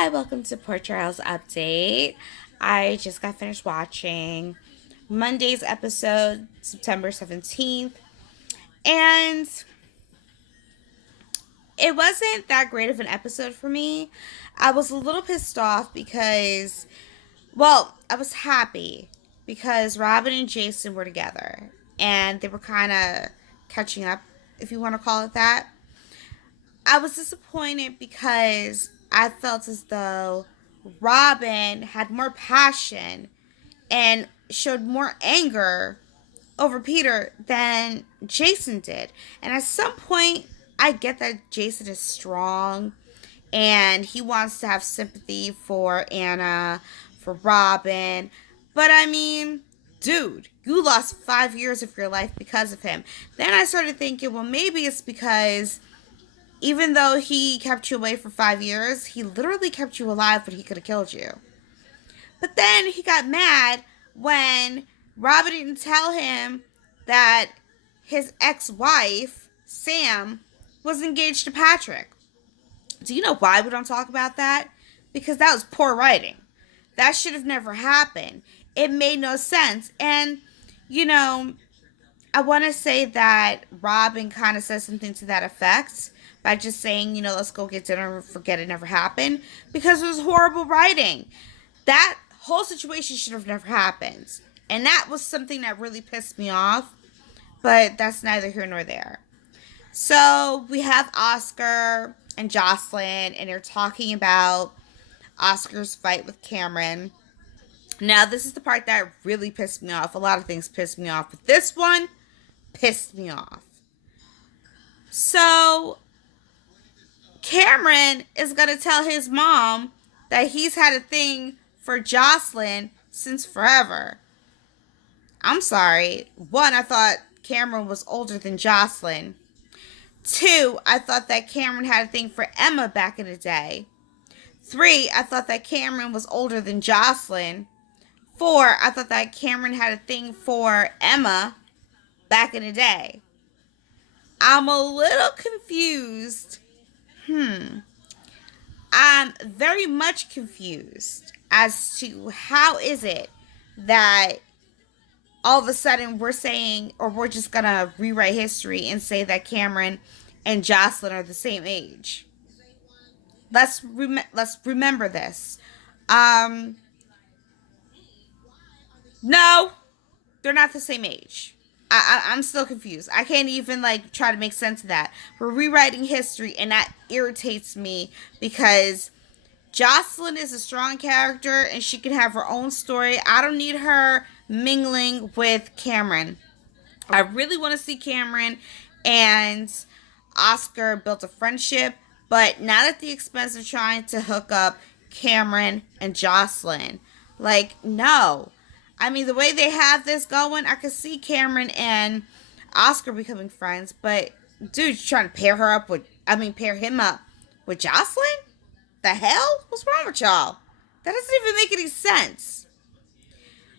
Hi, welcome to Port Charles Update. I just got finished watching Monday's episode, September 17th, and it wasn't that great of an episode for me. I was a little pissed off because, I was happy because Robin and Jason were together and they were kind of catching up, if you want to call it that. I was disappointed because I felt as though Robin had more passion and showed more anger over Peter than Jason did. And at some point, I get that Jason is strong and he wants to have sympathy for Anna, for Robin. But I mean, dude, you lost 5 years of your life because of him. Then I started thinking, well, maybe it's because even though he kept you away for 5 years, he literally kept you alive, but he could have killed you. But then he got mad when Robin didn't tell him that his ex-wife, Sam, was engaged to Patrick. Do you know why we don't talk about that? Because that was poor writing. That should have never happened. It made no sense. And, you know, I want to say that Robin kind of said something to that effect by just saying, let's go get dinner and forget it never happened because it was horrible writing. That whole situation should have never happened. And that was something that really pissed me off, but that's neither here nor there. So we have Oscar and Jocelyn, and they're talking about Oscar's fight with Cameron. Now, this is the part that really pissed me off. A lot of things pissed me off, but this one pissed me off. So, Cameron is going to tell his mom that he's had a thing for Jocelyn since forever. I'm sorry. One, I thought Cameron was older than Jocelyn. Two, I thought that Cameron had a thing for Emma back in the day. Three, I thought that Cameron was older than Jocelyn. Four, I thought that Cameron had a thing for Emma back in the day. I'm a little confused. I'm very much confused as to how is it that all of a sudden we're saying, or we're just gonna rewrite history and say that Cameron and Jocelyn are the same age. Let's remember this. No, they're not the same age. I'm still confused. I can't even try to make sense of that. We're rewriting history, and that irritates me because Jocelyn is a strong character and she can have her own story. I don't need her mingling with Cameron. I really want to see Cameron and Oscar build a friendship, but not at the expense of trying to hook up Cameron and Jocelyn. No. I mean, the way they have this going, I could see Cameron and Oscar becoming friends, but dude, you're trying to pair him up with Jocelyn? The hell? What's wrong with y'all? That doesn't even make any sense.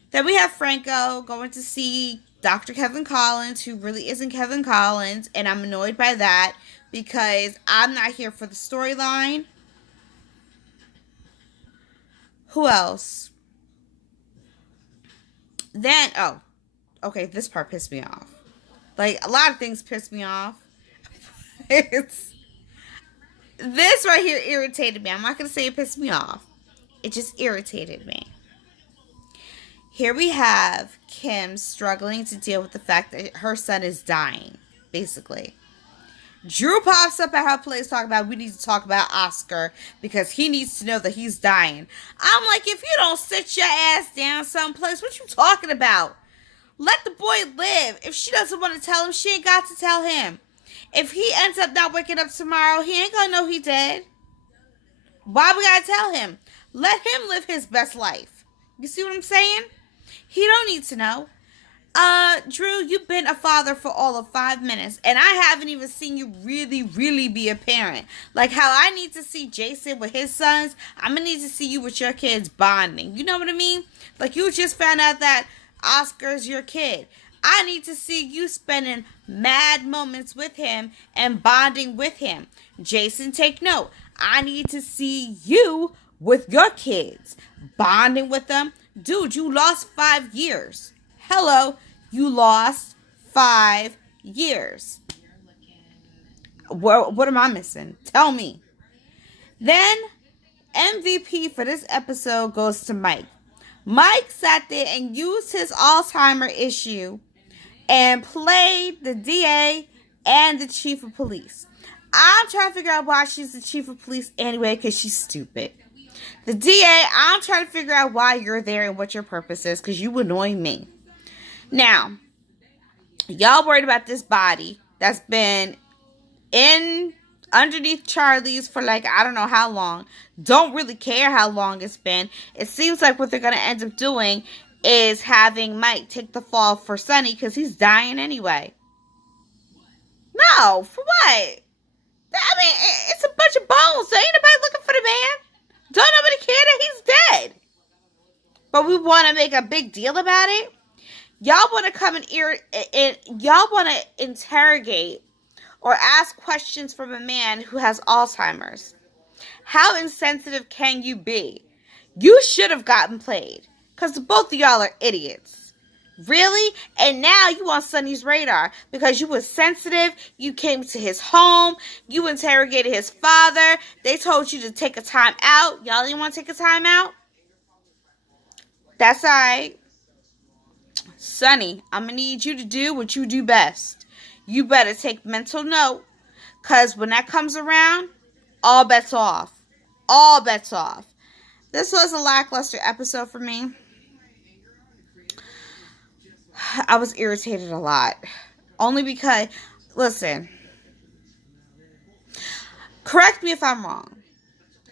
Then we have Franco going to see Dr. Kevin Collins, who really isn't Kevin Collins, and I'm annoyed by that because I'm not here for the storyline. Who else? Then, okay, this part pissed me off. A lot of things pissed me off. This right here irritated me. I'm not going to say it pissed me off. It just irritated me. Here we have Kim struggling to deal with the fact that her son is dying, basically. Drew pops up at her place talking about we need to talk about Oscar because he needs to know that he's dying. I'm like, if you don't sit your ass down someplace, what you talking about? Let the boy live. If she doesn't want to tell him, she ain't got to tell him. If he ends up not waking up tomorrow, he ain't gonna know he dead. Why we gotta tell him? Let him live his best life. You see what I'm saying? He don't need to know. Drew, you've been a father for all of 5 minutes, and I haven't even seen you really, really be a parent. Like how I need to see Jason with his sons, I'm gonna need to see you with your kids bonding. You know what I mean? Like you just found out that Oscar's your kid. I need to see you spending mad moments with him and bonding with him. Jason, take note. I need to see you with your kids, bonding with them. Dude, you lost 5 years. Hello, you lost 5 years. What am I missing? Tell me. Then, MVP for this episode goes to Mike. Mike sat there and used his Alzheimer issue and played the DA and the chief of police. I'm trying to figure out why she's the chief of police anyway, because she's stupid. The DA, I'm trying to figure out why you're there and what your purpose is, because you annoy me. Now, y'all worried about this body that's been in underneath Charlie's for like, I don't know how long. Don't really care how long it's been. It seems like what they're going to end up doing is having Mike take the fall for Sonny because he's dying anyway. No, for what? I mean, it's a bunch of bones, so ain't nobody looking for the man. Don't nobody care that he's dead. But we want to make a big deal about it. Y'all want to come and y'all want to interrogate or ask questions from a man who has Alzheimer's. How insensitive can you be? You should have gotten played. Because both of y'all are idiots. Really? And now you on Sonny's radar. Because you were sensitive. You came to his home. You interrogated his father. They told you to take a time out. Y'all didn't want to take a time out? That's alright. Sonny, I'm going to need you to do what you do best. You better take mental note. Because when that comes around, all bets off. All bets off. This was a lackluster episode for me. I was irritated a lot. Only because, listen. Correct me if I'm wrong.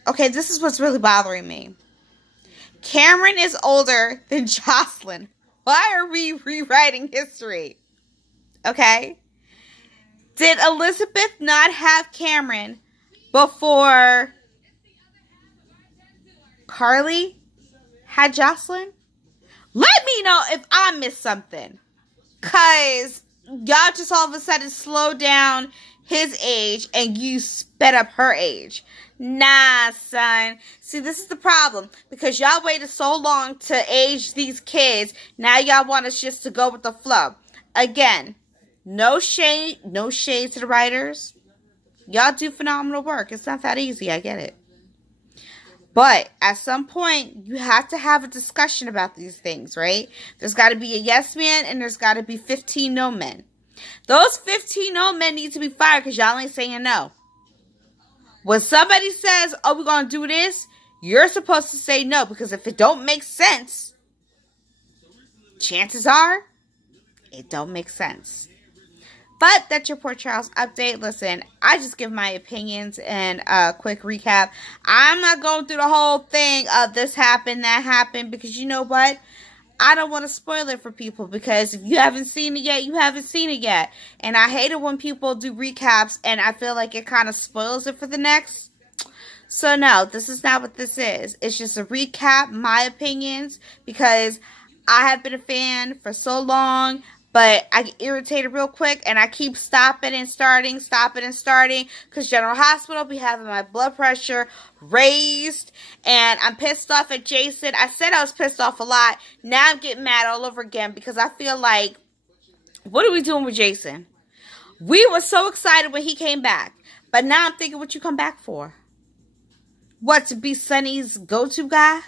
Okay, this is what's really bothering me. Cameron is older than Jocelyn. Why are we rewriting history? Okay? Did Elizabeth not have Cameron before Carly had Jocelyn? Let me know if I missed something. Because y'all just all of a sudden slowed down his age and you sped up her age. Nah, son. See, this is the problem. Because y'all waited so long to age these kids. Now y'all want us just to go with the flow. Again, no shade to the writers. Y'all do phenomenal work. It's not that easy. I get it. But at some point, you have to have a discussion about these things, right? There's got to be a yes man and there's got to be 15 no men. Those 15 no men need to be fired because y'all ain't saying no. When somebody says, oh, we're going to do this, you're supposed to say no. Because if it don't make sense, chances are it don't make sense. But that's your Port Charles update. Listen, I just give my opinions and a quick recap. I'm not going through the whole thing of this happened, that happened, because you know what? I don't want to spoil it for people because if you haven't seen it yet, you haven't seen it yet. And I hate it when people do recaps and I feel like it kind of spoils it for the next. So no, this is not what this is. It's just a recap, my opinions, because I have been a fan for so long. But I get irritated real quick, and I keep stopping and starting, because General Hospital be having my blood pressure raised, and I'm pissed off at Jason. I said I was pissed off a lot. Now I'm getting mad all over again, because I feel like, what are we doing with Jason? We were so excited when he came back, but now I'm thinking, what you come back for? What, to be Sonny's go-to guy?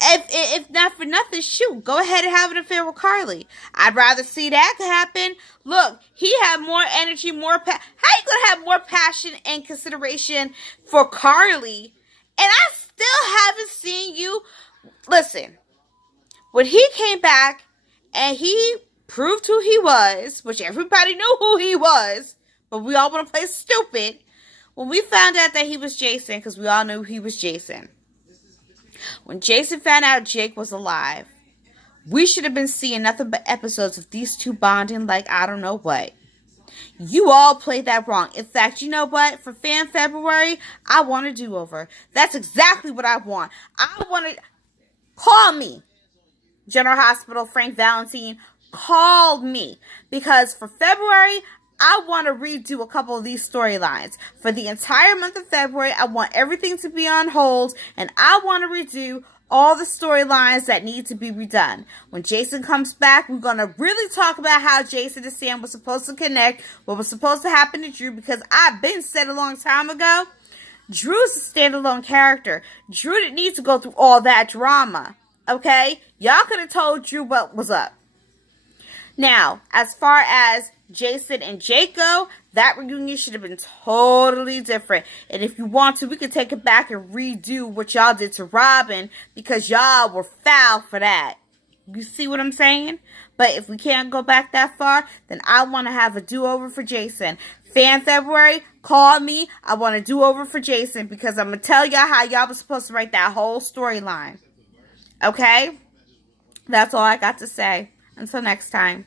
If not for nothing, shoot, go ahead and have an affair with Carly. I'd rather see that happen. Look, he had more energy, how you gonna have more passion and consideration for Carly? And I still haven't seen you. Listen, when he came back and he proved who he was, which everybody knew who he was, but we all want to play stupid. When we found out that he was Jason, because we all knew he was Jason. When Jason found out Jake was alive, we should have been seeing nothing but episodes of these two bonding like I don't know what. You all played that wrong. In fact, you know what? For Fan February, I want a do-over. That's exactly what I want. I want to... Call me. General Hospital, Frank Valentine, call me. Because for February, I want to redo a couple of these storylines. For the entire month of February, I want everything to be on hold, and I want to redo all the storylines that need to be redone. When Jason comes back, we're going to really talk about how Jason and Sam were supposed to connect, what was supposed to happen to Drew, because I've been said a long time ago, Drew's a standalone character. Drew didn't need to go through all that drama, okay? Y'all could have told Drew what was up. Now, as far as Jason and Jake go, that reunion should have been totally different. And if you want to, we can take it back and redo what y'all did to Robin, because y'all were foul for that. You see what I'm saying? But if we can't go back that far, then I want to have a do-over for Jason. Fan February, call me. I want a do-over for Jason, because I'm going to tell y'all how y'all was supposed to write that whole storyline. Okay? That's all I got to say. Until next time.